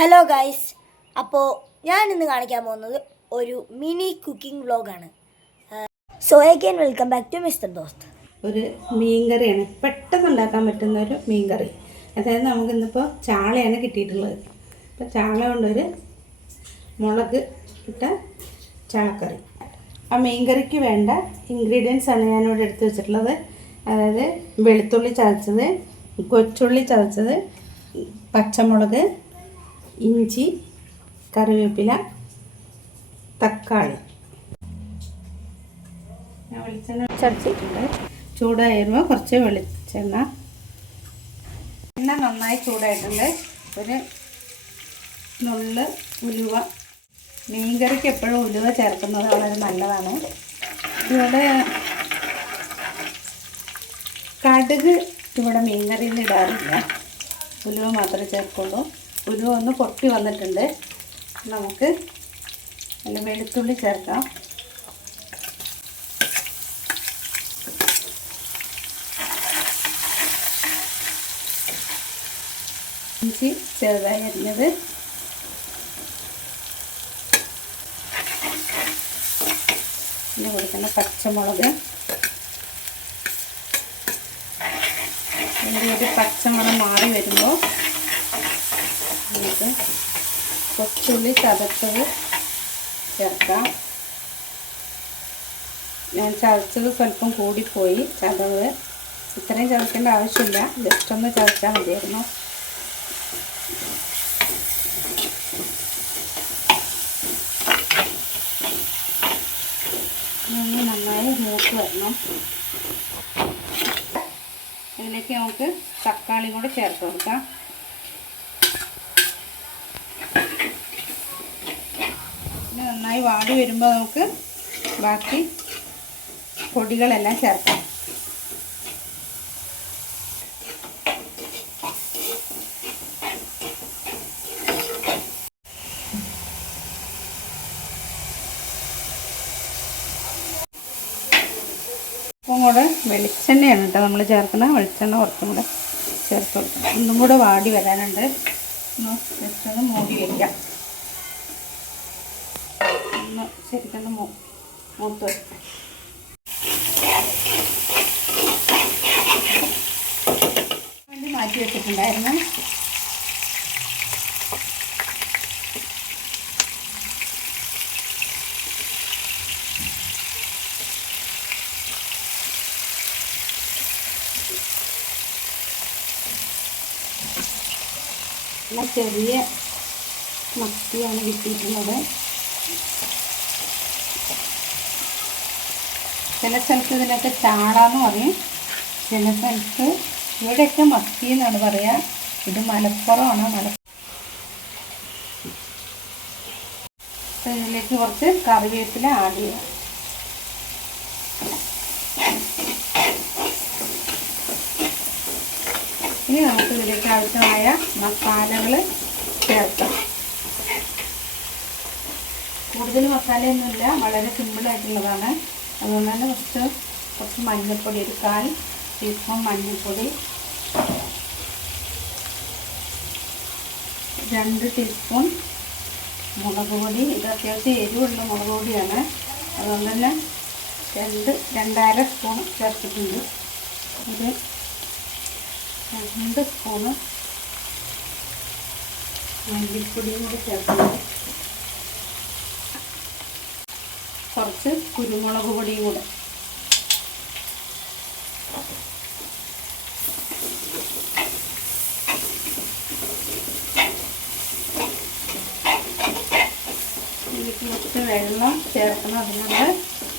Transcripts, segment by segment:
Hello guys, അപ്പോൾ ഞാൻ ഇന്ന് കാണിക്കാൻ പോകുന്നത് ഒരു മിനി കുക്കിംഗ് വ്ളോഗാണ്. So again welcome back to mister Dost. ഒരു മീൻകറിയാണ്, പെട്ടെന്ന് ഉണ്ടാക്കാൻ പറ്റുന്ന ഒരു മീൻകറി. അതായത് നമുക്കിന്നിപ്പോൾ ചാളയാണ് കിട്ടിയിട്ടുള്ളത്. അപ്പോൾ ചാള കൊണ്ടൊരു മുളക് ഇട്ട ചാളക്കറി. ആ മീൻകറിക്ക് വേണ്ട ഇൻഗ്രീഡിയൻസ് ആണ് ഞാനിവിടെ എടുത്ത് വെച്ചിട്ടുള്ളത്. അതായത് വെളുത്തുള്ളി ചതച്ചത്, കൊച്ചുള്ളി ചതച്ചത്, പച്ചമുളക്, ഇഞ്ചി, കറിവേപ്പില, തക്കാളി. ഞാൻ വെളിച്ചെണ്ണ ചതച്ചിട്ടുണ്ട്. ചൂടായിരുമ്പോൾ കുറച്ച് വെളിച്ചെണ്ണ. എണ്ണ നന്നായി ചൂടായിട്ടുണ്ട്. ഒരു നുള്ള് ഉലുവ. മീൻകറിക്ക് എപ്പോഴും ഉലുവ ചേർക്കുന്നത് വളരെ നല്ലതാണ്. ഇവിടെ കടുക് മീൻകറിയിൽ ഇടാറില്ല, ഉലുവ മാത്രമേ ചേർക്കുള്ളൂ. ഉലുവ ഒന്ന് പൊട്ടി വന്നിട്ടുണ്ട്. നമുക്ക് നല്ല വെളുത്തുള്ളി ചേർക്കാം. ഇഞ്ചി ചെറുതായി അരിഞ്ഞത്, പിന്നെ കൊടുക്കുന്ന പച്ചമുളക്. ഇതിൻ്റെ ഒരു പച്ചമണം മാറി വരുമ്പോൾ നമുക്ക് കൊച്ചുള്ളി ചതച്ചത് ചേർക്കാം. ഞാൻ ചതച്ചത് സ്വല്പം കൂടിപ്പോയി. ചതവ് ഇത്രയും ചതക്കേണ്ട ആവശ്യമില്ല, ജസ്റ്റ് ഒന്ന് ചതച്ചാൽ മതിയായിരുന്നു. ഒന്ന് നന്നായി മൂത്ത് വരണം. ഇതിലേക്ക് നമുക്ക് തക്കാളി കൂടെ ചേർത്ത് കൊടുക്കാം. ഇത് നന്നായി വാടി വരുമ്പോൾ നമുക്ക് ബാക്കി പൊടികളെല്ലാം ചേർക്കാം. ഇപ്പം കൂടെ വെളിച്ചെണ്ണയാണ് കേട്ടോ നമ്മൾ ചേർക്കുന്നത്. വെളിച്ചെണ്ണ കുറച്ചും കൂടെ ചേർത്ത് കൊടുക്കണം. ഒന്നും കൂടെ വാടി വരാനുണ്ട്. ഒന്ന് ജസ്റ്റ് ഒന്ന് മൂടി വയ്ക്കാം. ഒന്ന് ശരിക്കും മൂത്ത് വേണ്ടി മാറ്റി വെച്ചിട്ടുണ്ടായിരുന്നു. ചെറിയ മത്തിയാണ് കിട്ടിയിട്ടുള്ളത്. ചില സ്ഥലത്ത് ഇതിനൊക്കെ ചാളാന്ന് പറയും, ചില സ്ഥലത്ത് ഇവിടെയൊക്കെ മത്തി എന്നാണ് പറയുക. ഇത് മലപ്പുറമാണ്. ഇതിലേക്ക് കുറച്ച് കറിവേപ്പില ആഡ് ചെയ്യാം. ഇനി നമുക്ക് ഇതിലേക്ക് ആവശ്യമായ മസാലകൾ ചേർക്കാം. കൂടുതൽ മസാലയൊന്നുമില്ല, വളരെ സിമ്പിളായിട്ടുള്ളതാണ്. അതുകൊണ്ട് തന്നെ കുറച്ച് മഞ്ഞൾപ്പൊടി, ഒരു 1/4 ടീസ്പൂൺ മഞ്ഞൾപ്പൊടി, 2 ടീസ്പൂൺ മുളക് പൊടി. ഇത് അത്യാവശ്യം എരിവുള്ള മുളക് പൊടിയാണ്, അതുകൊണ്ട് തന്നെ 2.5 സ്പൂൺ ചേർത്തിട്ടുണ്ട്. ഒരു 2 സ്പൂണ് മല്ലിപ്പൊടിയും കൂടി ചേർക്കുന്നത്. കുറച്ച് കുരുമുളക് പൊടിയും കൂടെ. ഇതിലേക്ക് കുറച്ച് വെള്ളം ചേർക്കണം. അതിനുള്ള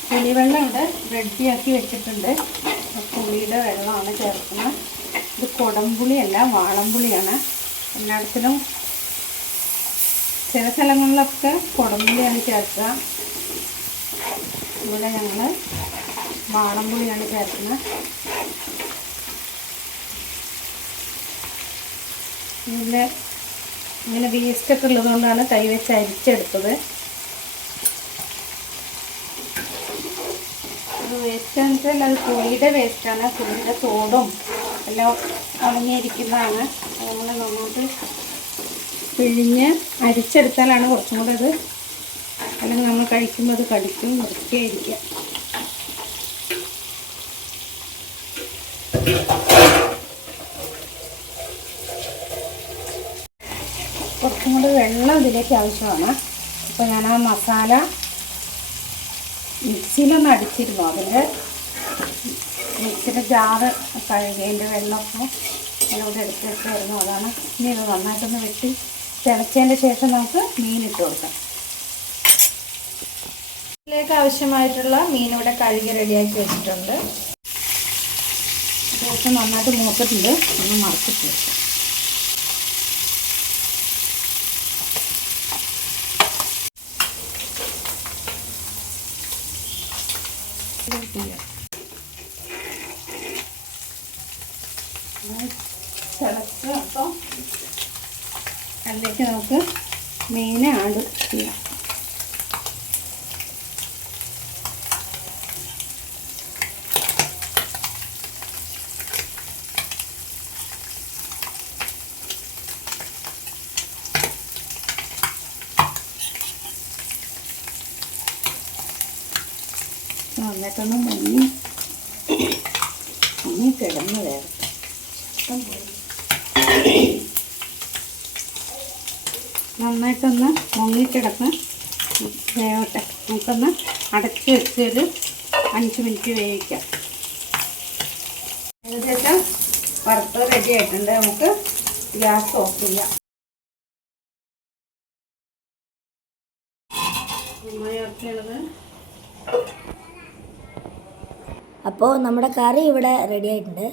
പുളിവെള്ളം ഇവിടെ റെഡിയാക്കി വെച്ചിട്ടുണ്ട്. പുളിയുടെ വെള്ളമാണ് ചേർക്കുന്നത്. ഇത് കുടംപുളിയല്ല, വാളംപുളിയാണ്. എല്ലായിടത്തിലും ചില സ്ഥലങ്ങളിലൊക്കെ കുടംപുളിയാണ് ചേർക്കുക. ഇവിടെ ഞങ്ങൾ വാളംപുളിയാണ് ചേർക്കുന്നത്. ഇങ്ങനെ വേസ്റ്റൊക്കെ ഉള്ളതുകൊണ്ടാണ് കൈ വെച്ച് അരിച്ചെടുത്തത്. വേസ്റ്റ് എന്ന് വെച്ചാൽ അത് പുളിയുടെ വേസ്റ്റാണ്. പുളിയുടെ തോടും എല്ലാം ഉണങ്ങിയിരിക്കുന്നതാണ്. നമ്മൾ നന്നായിട്ട് പിഴിഞ്ഞ് അരിച്ചെടുത്താലാണ് കുറച്ചും കൂടെ അത്, അല്ലെങ്കിൽ നമ്മൾ കഴിക്കുമ്പോൾ അത് കടിക്കും, വൃത്തിയായിരിക്കുക. കുറച്ചും കൂടി വെള്ളം ഇതിലേക്ക് ആവശ്യമാണ്. അപ്പോൾ ഞാൻ ആ മസാല മിക്സിയിലൊന്ന് അടിച്ചിരുന്നു. അതിൽ മിക്സിയുടെ ജാറ് കഴുകിയതിൻ്റെ വെള്ളമൊക്കെ അതിലൂടെ എടുത്ത് വെച്ചായിരുന്നു. അതാണ്. ഇനി ഇത് നന്നായിട്ടൊന്ന് വെട്ടി തിളച്ചതിൻ്റെ ശേഷം നമുക്ക് മീനിട്ട് കൊടുക്കാം. ഇതിലേക്ക് ആവശ്യമായിട്ടുള്ള മീൻ ഇവിടെ കഴുകി റെഡിയാക്കി വെച്ചിട്ടുണ്ട്. അത്യാവശ്യം നന്നായിട്ട് മൂത്തിട്ടുണ്ട്. ഒന്ന് മറച്ചിട്ട് വെക്കാം. തിളച്ച് അപ്പോൾ അതിലേക്ക് നമുക്ക് മീനെ ആഡ് ചെയ്യാം. നന്നായിട്ടൊന്ന് മുങ്ങി കിടന്ന് വേറെ നന്നായിട്ടൊന്ന് മുങ്ങിക്കിടന്ന് വേവട്ടെ. നമുക്കൊന്ന് അടച്ച് വെച്ച് ഒരു 5 മിനിറ്റ് വേവിക്കാം. ഏകദേശം വറുത്ത് റെഡി ആയിട്ടുണ്ട്. നമുക്ക് ഗ്യാസ് ഓഫ് ചെയ്യാം. അപ്പോൾ നമ്മുടെ കറി ഇവിടെ റെഡി ആയിട്ടുണ്ട്.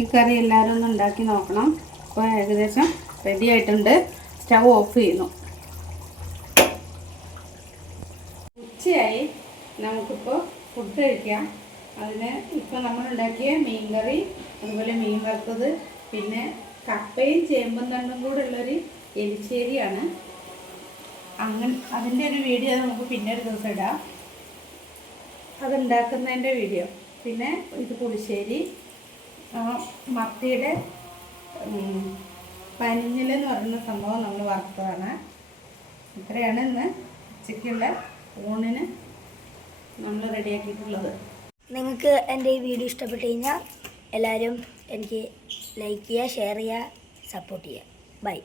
ഈ കറി എല്ലാവരും ഒന്ന് ഉണ്ടാക്കി നോക്കണം. അപ്പോൾ ഏകദേശം റെഡി ആയിട്ടുണ്ട്. സ്റ്റൗ ഓഫ് ചെയ്യുന്നു. ഉച്ചയായി, നമുക്കിപ്പോൾ ഫുഡ് കഴിക്കാം. അതിന് ഇപ്പോൾ നമ്മളുണ്ടാക്കിയ മീൻ കറി, അതുപോലെ മീൻ വറുത്തത്, പിന്നെ കപ്പയും ചേമ്പും തണ്ടും കൂടെ ഉള്ളൊരു എരിശ്ശേരിയാണ്. അതിൻ്റെ ഒരു വീഡിയോ നമുക്ക് പിന്നെ ഒരു ദിവസം ഇടാം, അതുണ്ടാക്കുന്നതിൻ്റെ വീഡിയോ. പിന്നെ ഇത് പുളിശ്ശേരി, മത്തിയുടെ പനിഞ്ഞിലെന്ന് പറയുന്ന സംഭവം നമ്മൾ വറുത്തതാണ്. ഇത്രയാണ് ഇന്ന് ഉച്ചയ്ക്കുള്ള ഊണിന് നമ്മൾ റെഡിയാക്കിയിട്ടുള്ളത്. നിങ്ങൾക്ക് എൻ്റെ ഈ വീഡിയോ ഇഷ്ടപ്പെട്ട് കഴിഞ്ഞാൽ എല്ലാവരും എനിക്ക് ലൈക്ക് ചെയ്യുക, ഷെയർ ചെയ്യുക, സപ്പോർട്ട് ചെയ്യുക. ബൈ.